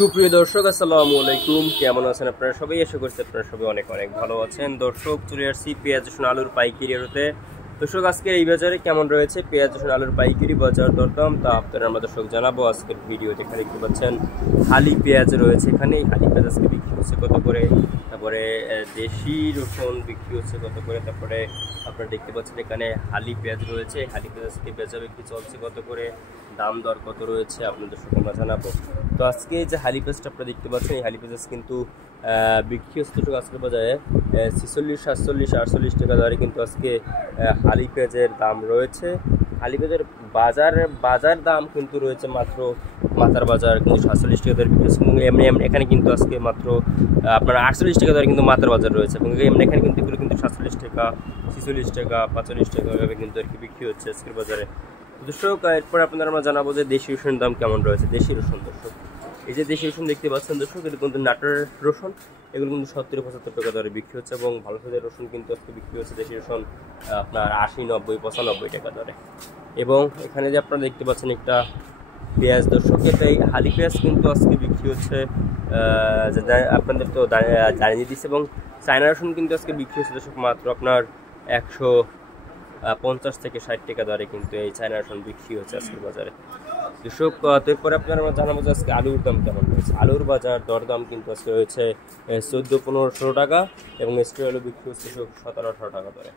সুপ্রিয় দর্শক আসসালামু আলাইকুম, কেমন আছেন আপনারা সবাই? আশা করছি আপনারা সবাই অনেক অনেক ভালো আছেন। দর্শক, চলে আসছি পেঁয়াজ রসুন আলুর পাইকারি আড়তে। দর্শক, আজকে এই বাজারে কেমন রয়েছে পেঁয়াজ রসুন আলুর পাইকারি বাজার দরদাম তা আপনারা আমরা দর্শক জানাবো আজকের ভিডিওতে। এখানে দেখতে পাচ্ছেন হালি পেঁয়াজ রয়েছে, এখানে হালি পেঁয়াজ আজকে বিক্রি হচ্ছে কত করে, তারপরে দেশি রসুন বিক্রি হচ্ছে কত করে, তারপরে আপনারা দেখতে পাচ্ছেন এখানে হালি পেঁয়াজ রয়েছে, হালি পেঁয়াজ আজকে বেচা বিক্রি চলছে কত করে, দাম দর কত রয়েছে আপনাদের সঙ্গে আমরা জানাবো। তো আজকে যে হালি পেঁয়াজটা আপনারা দেখতে পাচ্ছেন, এই হালি পেঁয়াজ কিন্তু বিক্রি হচ্ছে আজকের বাজারে 46, 47, 48 টাকা দরে কিন্তু আজকে হালি পেঁয়াজের দাম রয়েছে। হালি পেঁয়াজের বাজার দাম কিন্তু রয়েছে মাত্র মাথার বাজার কিন্তু 47 টাকা দরে বিক্রি হচ্ছে, এবং এখানে কিন্তু আজকে মাত্র আপনার 48 টাকা দরে কিন্তু মাথার বাজার রয়েছে, এবং এখানে কিন্তু এগুলো কিন্তু 47 টাকা, 46 টাকা, 45 টাকা এভাবে কিন্তু আর কি বিক্রি হচ্ছে আজকের বাজারে। দর্শক, এরপর আপনারা আমরা জানাবো যে দেশি রসুনের দাম কেমন রয়েছে। দেশি রসুন দর্শক, এই যে দেশি রসুন দেখতে পাচ্ছেন দর্শক, এটা কিন্তু নাটোর রসুন, এগুলো কিন্তু 70-75 টাকা দরে বিক্রি হচ্ছে, এবং ভালো সাইজের রসুন কিন্তু আজকে বিক্রি হচ্ছে দেশি রসুন আপনার 80, 90, 95 টাকা দরে। এবং এখানে যে আপনারা দেখতে পাচ্ছেন একটা পেঁয়াজ দর্শক, এটাই হালি পেঁয়াজ কিন্তু আজকে বিক্রি হচ্ছে আপনাদের তো জানিয়ে দিচ্ছে, এবং চায়না রসুন কিন্তু আজকে বিক্রি হচ্ছে দর্শক মাত্র আপনার 150 থেকে 60 টাকা দরে কিন্তু এই চায়না রসুন বিক্রি হচ্ছে আজকের বাজারে। দর্শক, এরপরে আপনারা আমরা জানাবো যে আজকে আলুর দাম কেমন রয়েছে। আলুর বাজার দরদাম কিন্তু আজকে রয়েছে 14-15 টাকা, এবং স্টোর আলু বিক্রি হচ্ছে 17-18 টাকা দরে।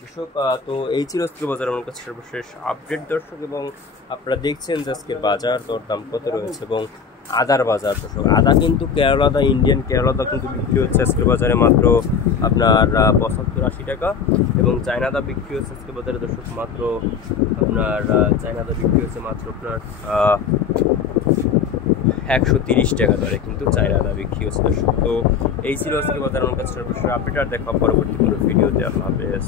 দর্শক, তো এই ছিল আজকের বাজার আমার কাছে সর্বশেষ আপডেট দর্শক, এবং আপনারা দেখছেন যে আজকের বাজার দরদাম কত রয়েছে। এবং আদার বাজার দর্শক, আদা কিন্তু কেরলাদা, ইন্ডিয়ান কেরলাদা কিন্তু বিক্রি হচ্ছে আজকের বাজারে মাত্র আপনার 75-80 টাকা, এবং চায়নাদা বিক্রি হচ্ছে আজকের বাজারে দর্শক মাত্র আপনার চায়নাদা বিক্রি হচ্ছে মাত্র আপনার 130 টাকা দরে কিন্তু চায়নাদা বিক্রি হচ্ছে দর্শক। তো এই ছিল আজকের বাজার আমার কাছে সর্বশেষ আপডেট, আর দেখা পরবর্তী কোনো ভিডিওতে। আল্লাহ হাফেজ।